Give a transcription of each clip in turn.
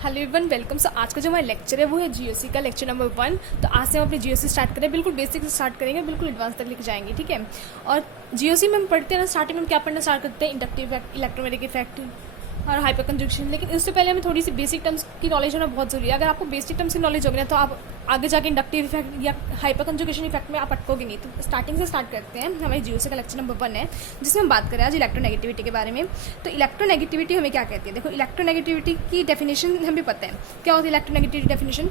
Hello everyone, welcome. सो आज का जो हमारा लेक्चर है वो है जीओसी का लेक्चर नंबर 1। तो आज से हम अपनी जीओसी स्टार्ट करें, बिल्कुल बेसिक से स्टार्ट करेंगे, बिल्कुल एडवांस तक लेके जाएंगे, ठीक है। और जीओसी में हम पढ़ते हैं ना, स्टार्टिंग में क्या पढ़ना स्टार्ट करते हैं, इंडक्टिव इफेक्ट, इलेक्ट्रोमैग्नेटिक इफेक्ट और हाइपर कंजक्शन। लेकिन इससे पहले हमें थोड़ी सी बेसिक टर्म्स की नॉलेज होना बहुत जरूरी है। अगर आपको बेसिक टर्म्स की नॉलेज होगी ना तो आप आगे जाके इंडक्टिव इफेक्ट या हाइपर कंजुगेशन इफेक्ट में आप अटकोगे नहीं। तो स्टार्टिंग से स्टार्ट करते हैं। हमारी जीओसी का लेक्चर नंबर 1 है, जिसमें हम बात करें आज इलेक्ट्रोनेगेटिविटी के बारे में। तो इलेक्ट्रोनेगेटिविटी हमें क्या कहती है? देखो, इलेक्ट्रोनेगेटिविटी की डेफिनेशन हमें पता है। क्या होती है electronegativity definition?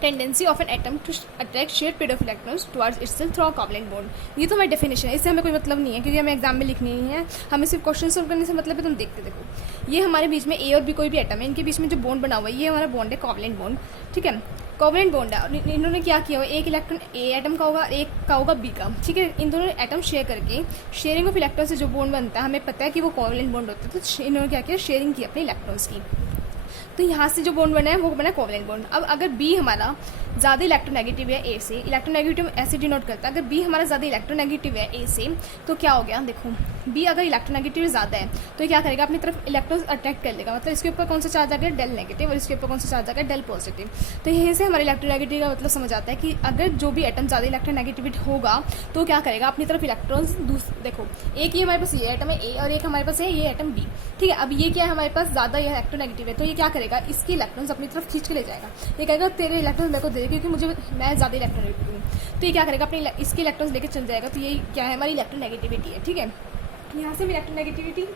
Tendency of an atom to attract shared pair of electrons towards itself through a covalent bond. ये तो हमारी डेफिनेशन है, इससे हमें कोई मतलब नहीं है, क्योंकि हमें एग्जाम में लिखनी नहीं है। हमें सिर्फ क्वेश्चन सोल्व करने से मतलब है। तुम देखते देखो, ये हमारे बीच में ए और बी कोई भी एटम है, इनके बीच में जो बॉन्ड बना हुआ है ये हमारा बॉन्ड है कोवलेंट बॉन्ड, ठीक है। कोवलेंट बॉन्ड है और इन्होंने क्या किया हुआ, एक इलेक्ट्रॉन ए एटम का होगा, एक का होगा बी का, ठीक है। इन दोनों एटम शेयर करके शेयरिंग ऑफ इलेक्ट्रॉन से जो बॉन्ड बनता है हमें पता है कि वो कोवलेंट बॉन्ड होता है। तो इन्होंने क्या किया, शेयरिंग की अपने इलेक्ट्रॉन्स की। तो यहाँ से जो बॉन्ड बना है वो बना है कोवलेंट बॉन्ड। अब अगर बी हमारा ज़्यादा इलेक्ट्रोनेगेटिव है ए से, इलेक्ट्रोनेगेटिव ऐसे डिनोट करता है, अगर बी हमारा ज़्यादा इलेक्ट्रोनेगेटिव है ए से तो क्या हो गया, देखो बी अगर इलेक्ट्रोनेगेटिव ज़्यादा है तो क्या करेगा, अपनी तरफ इलेक्ट्रॉन्स अट्रैक्ट कर लेगा। मतलब इसके ऊपर कौन सा चार्ज आ गया, डेल नेगेटिव, और इसके ऊपर कौन सा चार्ज आ गया, डेल पॉजिटिव। तो यहीं से हमारे इलेक्ट्रोनेगेटिव का मतलब समझ आता है कि अगर जो भी एटम ज़्यादा इलेक्ट्रोनेगेटिव होगा तो क्या करेगा, अपनी तरफ इलेक्ट्रॉन्स देखो एक ही हमारे पास ये एटम है ए और एक हमारे पास है ये एटम बी, ठीक है। अब ये क्या है, हमारे पास ज़्यादा ये इलेक्ट्रोनेगेटिव है तो ये क्या करेगा, इसकी इलेक्ट्रॉन्स अपनी तरफ खींच के ले जाएगा। ये कहेगा तेरे इलेक्ट्रॉन्स मेरे को दे, क्योंकि मैं ज़्यादा इलेक्ट्रोनेगेटिव हूँ। तो ये क्या करेगा, अपने इसके इलेक्ट्रॉन्स लेके चल जाएगा। तो ये क्या है, हमारी इलेक्ट्रोनेगेटिविटी है, ठीक है। यहाँ से इलेक्ट्रोनेगेटिविटी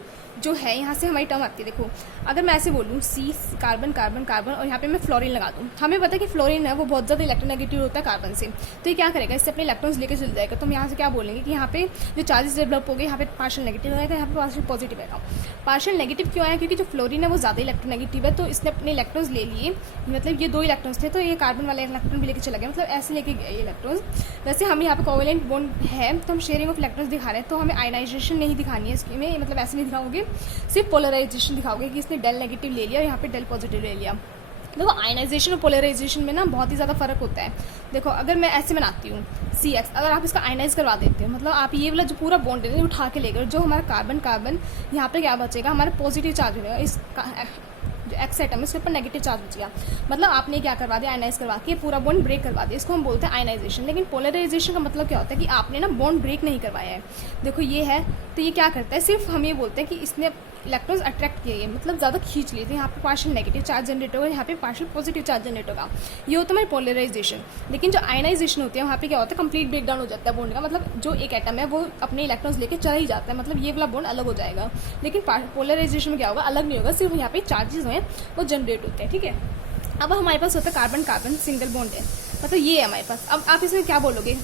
जो है, यहाँ से हमारी टर्म आती है। देखो, अगर मैं ऐसे बोलूँ सी कार्बन कार्बन कार्बन और यहाँ पे मैं फ्लोरीन लगा दूँ, हमें पता है कि फ्लोरीन है वो बहुत ज़्यादा इलेक्ट्रोनेगेटिव होता है कार्बन से। तो ये क्या करेगा, इससे अपने इलेक्ट्रॉन्स लेके चल जाएगा। तो हम यहाँ से क्या बोलेंगे कि यहाँ पे जो चार्जेस डेवलप हो गए, यहाँ पे पार्शियल नेगेटिव आएगा, यहाँ पे पार्शियल पॉजिटिव आएगा। पार्शियल नेगेटिव क्यों आया, क्योंकि जो फ्लोरीन है वो ज़्यादा इलेक्ट्रोनेगेटिव है, तो इसने अपने इलेक्ट्रॉन्स ले लिए। मतलब ये दो इलेक्ट्रॉन्स थे तो ये कार्बन वाला इलेक्ट्रॉन भी लेके चला गया, मतलब ऐसे लेके गया ये इलेक्ट्रॉन्स। वैसे हम यहाँ पे कोवेलेंट बॉन्ड है तो हम शेयरिंग ऑफ इलेक्ट्रॉन्स दिखा रहे हैं, तो हमें आयनाइजेशन नहीं दिखानी है इसकी में, मतलब ऐसे नहीं दिखाओगे, सिर्फ पोलराइजेशन दिखाओगे कि इसने डेल नेगेटिव ले लिया और यहाँ पे डेल पॉजिटिव ले लिया। देखो, आयनाइजेशन और पोलराइजेशन में ना बहुत ही ज़्यादा फर्क होता है। देखो, अगर मैं ऐसे बनाती हूँ CX, अगर आप इसका आयनाइज करवा देते हो, मतलब आप ये वाला जो पूरा बॉन्ड है उठा के लेकर, जो हमारा कार्बन कार्बन यहाँ पे क्या बचेगा, हमारा पॉजिटिव चार्ज होगा, इस जो एक्स एटम है उसके ऊपर नेगेटिव चार्ज बच गया। मतलब आपने क्या करवा दिया, आयनाइज करवा के पूरा बॉन्ड ब्रेक करवा दिया। इसको हम बोलते हैं आयनाइजेशन। लेकिन पोलराइजेशन का मतलब क्या होता है कि आपने ना बॉन्ड ब्रेक नहीं करवाया है। देखो ये है, तो ये क्या करता है, सिर्फ हम ये बोलते हैं कि इसने इलेक्ट्रॉन्स अट्रैक्ट किए, मतलब ज़्यादा खींच लिए थे। यहाँ पे पार्शियल नेगेटिव चार्ज जनरेट होगा, यहाँ पे पार्शियल पॉजिटिव चार्ज जनरेट होगा। ये होता है हमारी पोलराइजेशन। लेकिन जो आयनाइजेशन होती है वहाँ पे क्या होता है, कंप्लीट ब्रेक डाउन हो जाता है बॉन्ड का। मतलब जो एक एटम है वो अपने इलेक्ट्रॉन्स लेके चला ही जाता है, मतलब ये वाला बॉन्ड अलग हो जाएगा। लेकिन पोलराइजेशन में क्या होगा, अलग नहीं होगा, सिर्फ यहाँ पे चार्जेस हैं वो जनरेट होते हैं, ठीक है। अब हमारे पास होता है कार्बन कार्बन सिंगल बॉन्ड है, मतलब ये है हमारे पास। अब आप इसमें क्या बोलोगे,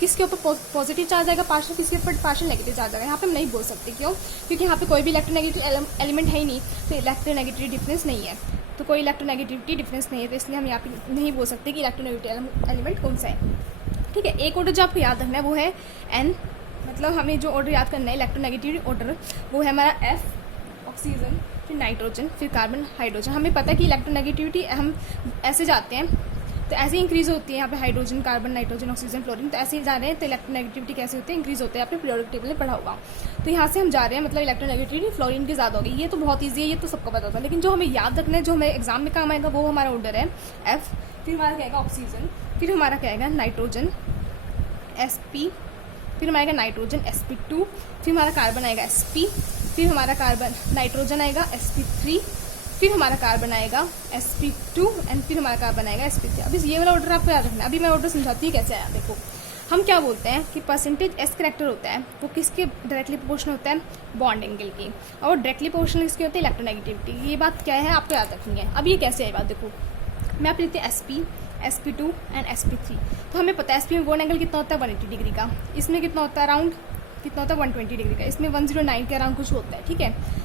किसके ऊपर पॉजिटिव चार्ज आएगा पार्शियल, किसके ऊपर पार्शियल नेगेटिव चार्ज आएगा। यहाँ पे हम नहीं बोल सकते, क्यों, क्योंकि यहाँ पे कोई भी इलेक्ट्रोनेगेटिव एलिमेंट है ही नहीं, तो इलेक्ट्रोनेगेटिव डिफरेंस नहीं है, तो कोई इलेक्ट्रोनेगेटिविटी डिफरेंस नहीं है। तो इसलिए हम यहाँ पे नहीं बोल सकते कि इलेक्ट्रोनेगेटिव एलिमेंट कौन सा है, ठीक है। एक ऑर्डर जो आपको याद रखना है वो है N, मतलब हमें जो ऑर्डर याद करना है इलेक्ट्रोनेगेटिविटी ऑर्डर, वो है हमारा F ऑक्सीजन, फिर नाइट्रोजन, फिर कार्बन, हाइड्रोजन। हमें पता है कि इलेक्ट्रोनेगेटिविटी हम ऐसे जाते हैं तो ऐसे इंक्रीज होती है। यहाँ पे hydrogen, carbon, nitrogen, oxygen, fluorine, तो ऐसे ही जा रहे हैं। तो इलेक्ट्रोनेगेटिविटी कैसे होती है, इंक्रीज होते हैं, आपने पीरियोडिक टेबल में पढ़ा होगा। तो यहाँ से हम जा रहे हैं, मतलब इलेक्ट्रोनेगेटिविटी फ्लोरीन की ज़्यादा होगी। ये तो बहुत ईजी है, ये तो सबको पता था। लेकिन जो हमें याद रखना है, जो हमें एग्जाम में काम आएगा, वो हमारा ऑर्डर है F, फिर हमारा क्या आएगा ऑक्सीजन, फिर हमारा क्या आएगा नाइट्रोजन Sp, फिर हमारा नाइट्रोजन Sp2, फिर हमारा कार्बन आएगा Sp, फिर हमारा कार्बन नाइट्रोजन आएगा Sp3, फिर हमारा कार्बन आएगा Sp2 एंड फिर हमारा कार्बन आएगा Sp3। अभी ये वाला ऑर्डर आपको याद रखना है। अभी मैं ऑर्डर समझाती हूँ कैसे आया। देखो, हम क्या बोलते हैं कि परसेंटेज S करेक्टर होता है वो किसके डायरेक्टली प्रोपोर्शनल होता है, बॉन्ड एंगल की, और डायरेक्टली प्रोपोर्शनल किसकी होती है, इलेक्ट्रोनेगेटिविटी। ये बात क्या है आपको याद रखनी है। अब ये कैसे है बात, देखो मैं आप लिखते हैं Sp, Sp2 एंड Sp3। तो हमें पता है Sp में बॉन्ड एंगल कितना होता है 180 डिग्री का, इसमें कितना होता है अराउंड, कितना होता है 120 डिग्री का, इसमें 109 के अराउंड कुछ होता है, ठीक है।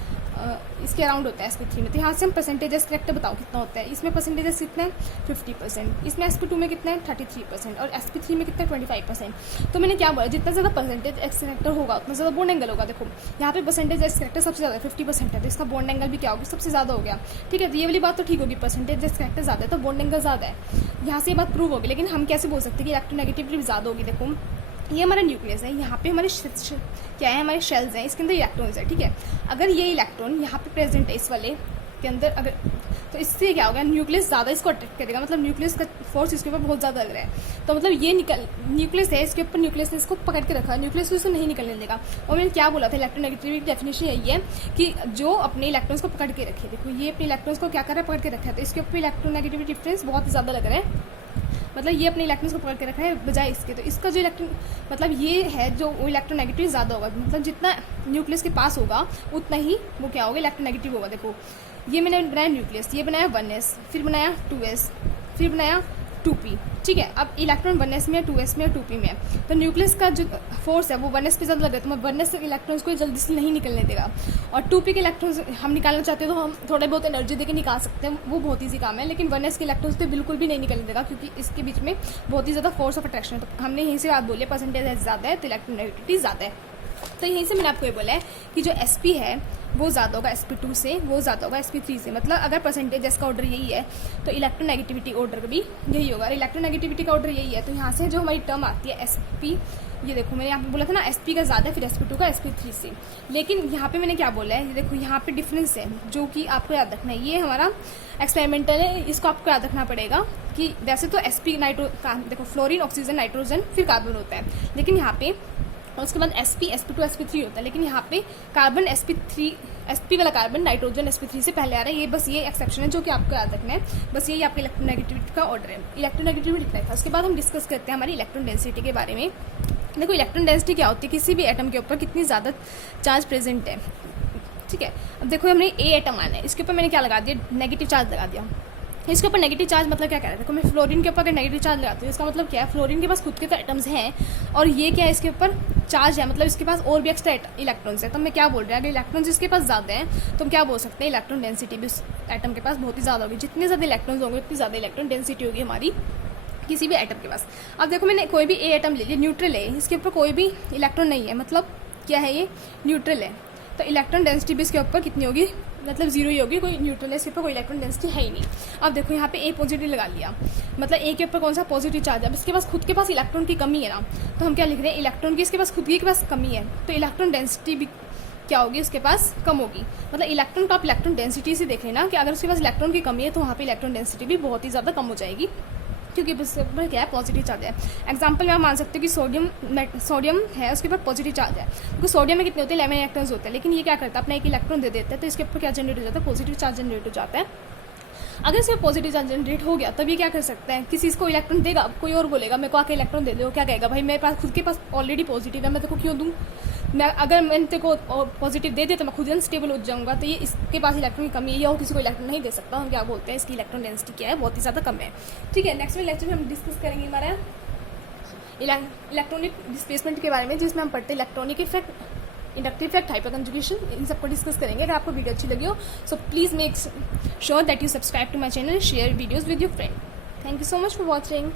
इसके अराउंड होता है Sp3 में। तो यहाँ से हम परसेंटेजेस करेक्टर बताओ कितना होता है। इसमें परसेंटेजेस कितना है 50%, इसमें Sp2 में कितना है 33% और Sp3 में कितना है 25%। तो मैंने क्या बोला, जितना ज़्यादा परसेंटेज एक्स करेक्टर होगा उतना ज़्यादा बॉन्ड एंगल होगा। देखो यहाँ पे परसेंटेज एक्स करेक्टर सबसे ज़्यादा 50% है, तो इसका बॉन्ड एंगल भी क्या होगा, सबसे ज़्यादा हो गया, ठीक है। तो ये वाली बात तो ठीक होगी, परसेंटेज एक्स करेक्टर ज़्यादा है तो बॉन्ड एंगल ज़्यादा है, यहाँ से ये बात प्रूव होगी। लेकिन हम कैसे बोल सकते हैं कि इलेक्ट्रोनेगेटिविटी ज़्यादा होगी। देखो ये हमारा न्यूक्लियस है, यहाँ पे हमारे क्या है, हमारे शेल्स हैं, इसके अंदर इलेक्ट्रॉन्स है, ठीक है। अगर ये इलेक्ट्रॉन यहाँ पे प्रेजेंट है इस वाले के अंदर, अगर तो इससे क्या होगा, न्यूक्लियस ज़्यादा इसको अट्रैक्ट करेगा, मतलब न्यूक्लियस का फोर्स इसके ऊपर बहुत ज़्यादा लग रहा है। तो मतलब ये न्यूक्लियस है, इसके ऊपर न्यूक्लियस ने इसको पकड़ के रखा है, न्यूक्लियस उसको नहीं निकलने देगा। और मैंने क्या बोला था, इलेक्ट्रोनेगेटिविटी की डेफिनेशन यही है कि जो अपने इलेक्ट्रॉन्स को पकड़ के रखे, देखो ये अपने इलेक्ट्रॉन्स को क्या कर रहा है, पकड़ के रखा है, तो इसके ऊपर इलेक्ट्रोनेगेटिविटी डिफरेंस बहुत ज़्यादा लग रहा है। मतलब ये अपने इलेक्ट्रॉन्स को पकड़ के रखा है बजाय इसके, तो इसका जो इलेक्ट्रॉन मतलब ये है जो वो इलेक्ट्रोनेगेटिव ज़्यादा होगा, मतलब जितना न्यूक्लियस के पास होगा उतना ही वो क्या होगा, इलेक्ट्रोनेगेटिव होगा। देखो ये मैंने बनाया न्यूक्लियस, ये बनाया 1s, फिर बनाया 2s, फिर बनाया 2p, ठीक है। अब इलेक्ट्रॉन 1s में, 2s में और 2p में है, तो न्यूक्लियस का जो फोर्स है वो 1s पे ज़्यादा लग रहा है, तो मैं 1s के इलेक्ट्रॉन्स को जल्दी से नहीं निकलने देगा। और 2p के इलेक्ट्रॉन्स हम निकालना चाहते हैं तो हम थोड़ा बहुत एनर्जी देकर निकाल सकते हैं, वो बहुत ईजी काम है। लेकिन 1s के इलेक्ट्रॉन्स तो बिल्कुल भी नहीं निकलने देगा, क्योंकि इसके बीच में बहुत ही ज़्यादा फोर्स ऑफ अट्रैक्शन है। तो हमने यहीं से बात बोली, परसेंटेज ज़्यादा है तो इलेक्ट्रोनेगेटिविटी ज़्यादा है। तो यहीं से मैंने आपको ये बोला है कि जो sp है वो ज़्यादा होगा sp2 से, वो ज़्यादा होगा sp3 से। मतलब अगर परसेंटेज का ऑर्डर यही है तो इलेक्ट्रोनेगेटिविटी ऑर्डर भी यही होगा। इलेक्ट्रोनेगेटिविटी का ऑर्डर यही है, तो यहाँ से जो हमारी टर्म आती है sp, ये देखो मैंने यहाँ पे बोला था ना sp का ज़्यादा है, फिर sp2 का sp3 से। लेकिन यहाँ पे मैंने क्या बोला है, देखो यहाँ पे डिफरेंस है जो कि आपको याद रखना है। ये हमारा एक्सपेरिमेंटल है, इसको आपको याद रखना पड़ेगा कि वैसे तो sp देखो फ्लोरीन, ऑक्सीजन, नाइट्रोजन, फिर कार्बन होता है, लेकिन यहाँ पे और उसके बाद sp, sp2, sp3 होता है। लेकिन यहाँ पे कार्बन sp वाला कार्बन नाइट्रोजन sp3 से पहले आ रहा है। ये बस ये एक्सेप्शन है जो कि आपको याद रखना है। बस यही आपके इलेक्ट्रोनेगेटिविटी का ऑर्डर है। इलेक्ट्रोनेगेटिविटी लिखना था। उसके बाद हम डिस्कस करते हैं हमारी इलेक्ट्रॉन डेंसिटी के बारे में। देखो इलेक्ट्रॉन डेंसिटी क्या होती है, किसी भी एटम के ऊपर कितनी ज़्यादा चार्ज प्रेजेंट है, ठीक है। अब देखो हमने ए एटम आना है, इसके ऊपर मैंने क्या लगा दिया, नेगेटिव चार्ज लगा दिया। इसके ऊपर नेगेटिव चार्ज मतलब क्या कह रहा है, देखो मैं फ्लोरीन के ऊपर अगर नेगेटिव चार्ज लगाती हूँ, इसका मतलब क्या है, फ्लोरीन के पास खुद के तो एटम्स हैं और ये क्या है, इसके ऊपर चार्ज है, मतलब इसके पास और भी एक्स्ट्रा इलेक्ट्रॉन्स है। तो मैं क्या बोल रहे हैं, अगर इलेक्ट्रॉन्स इसके पास ज़्यादा हैं तो हम क्या बोल सकते हैं, इलेक्ट्रॉन डेंसिटी भी उस एटम के पास बहुत ही ज़्यादा होगी। जितने ज़्यादा इलेक्ट्रॉन्स होंगे उतनी ज़्यादा इलेक्ट्रॉन डेंसिटी होगी हमारी किसी भी एटम के पास। अब देखो मैंने कोई भी ए एटम ले लिया, न्यूट्रल है, इसके ऊपर कोई भी इलेक्ट्रॉन नहीं है, मतलब क्या है, ये न्यूट्रल है, तो इलेक्ट्रॉन डेंसिटी भी इसके ऊपर कितनी होगी, मतलब जीरो ही होगी। कोई न्यूट्रल है, इसके ऊपर कोई इलेक्ट्रॉन डेंसिटी है ही नहीं। अब देखो यहाँ पे ए पॉजिटिव लगा लिया, मतलब ए के ऊपर कौन सा पॉजिटिव चार्ज है। अब इसके पास खुद के पास इलेक्ट्रॉन की कमी है ना, तो हम क्या लिख रहे हैं, इलेक्ट्रॉन की इसके पास खुद के पास कमी है, तो इलेक्ट्रॉन डेंसिटी भी क्या होगी, उसके पास कम होगी। मतलब इलेक्ट्रॉन को आप इलेक्ट्रॉन डेंसिटी से देख लेना कि अगर उसके पास इलेक्ट्रॉन की कमी है तो वहाँ पे इलेक्ट्रॉन डेंसिटी भी बहुत ही ज़्यादा कम हो जाएगी, क्योंकि उसके ऊपर क्या है, पॉजिटिव चार्ज है। एग्जांपल में आप मान सकते हो कि सोडियम है, उसके ऊपर पॉजिटिव चार्ज है, क्योंकि सोडियम में कितने होते हैं, 11 इलेक्ट्रॉन्स होते हैं। लेकिन ये क्या करता है, अपना एक इलेक्ट्रॉन दे देता है, तो इसके ऊपर क्या जनरेट हो जाता है, पॉजिटिव चार्ज जनरेट हो जाता है। अगर इसमें पॉजिटिव चार्ज जनरेट हो गया तब ये क्या कर सकता है, किसी को इलेक्ट्रॉन देगा, कोई और बोलेगा मेरे को आके इलेक्ट्रॉन दे दो, क्या कहेगा, भाई मेरे पास खुद के पास ऑलरेडी पॉजिटिव है, मैं तेको क्यों दूँ, मैं अगर मैंने तेको पॉजिटिव दे दिया तो मैं खुद अनस्टेबल हो जाऊंगा। तो ये इसके पास इलेक्ट्रॉन की कमी है या वो किसी को इलेक्ट्रॉन नहीं दे सकता, हम क्या बोलते हैं, इसकी इलेक्ट्रॉन डेंसिटी क्या है, बहुत ही ज़्यादा कम है, ठीक है। नेक्स्ट में लेक्चर में हम डिस्कस करेंगे हमारा इलेक्ट्रॉनिक डिस्प्लेसमेंट के बारे में, जिसमें हम पढ़ते हैं electronic effect, inductive effect, hyperconjugation, इन सबको डिस्कस करेंगे। अगर आपको वीडियो अच्छी लगी हो so please make sure that you subscribe to my channel, share videos with your friend. Thank you so much for watching.